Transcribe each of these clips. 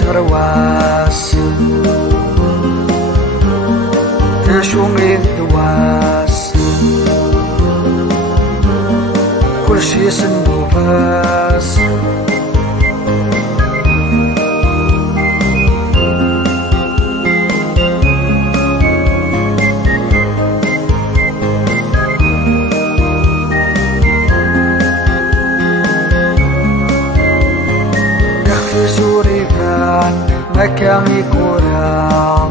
تغرواس تشومي دواس كل شي سنو باس يخفي سوري كان مكاني كورا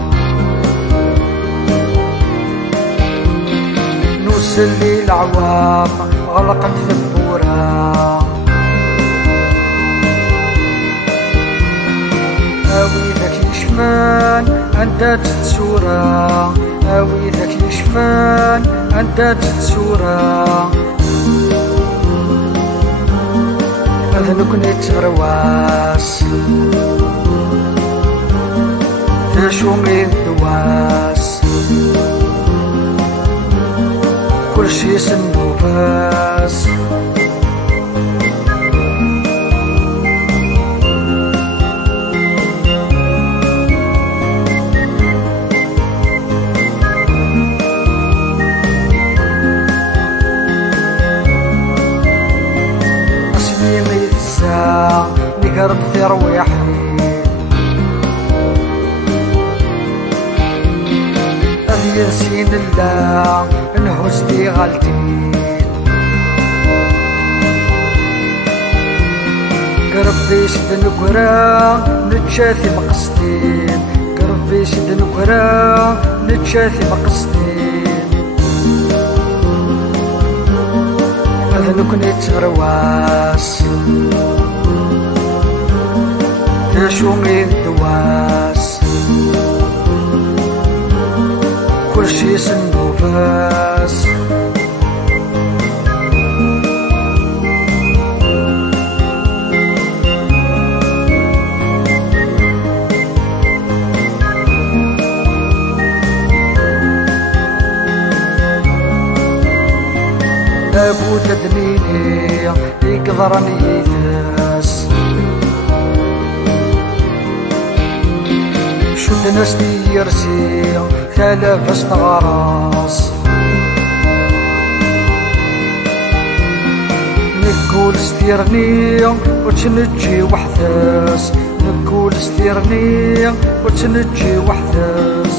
نوصل العوام غلقت في البورا اوي ذاك يشفان انت تتسورا اوي ذاك يشفان انت تتسورا أذنك نتغرواس تشومي دواس كل شي سنو باس نقرب في رواحي أذي نسين الله نهوز في غالتي قربي سيد نقرا نتشاثي بقصدين قربي سيد نقرا نتشاثي بقصدين أذنك نتغرواس تشومي دواس كل شي سنو باس أبو تدنيني يقدرني يداس شد نسلي يرسي ثلاث استغراس نقول استيرني وتنجي وحداس نقول استيرني وتنجي وحداس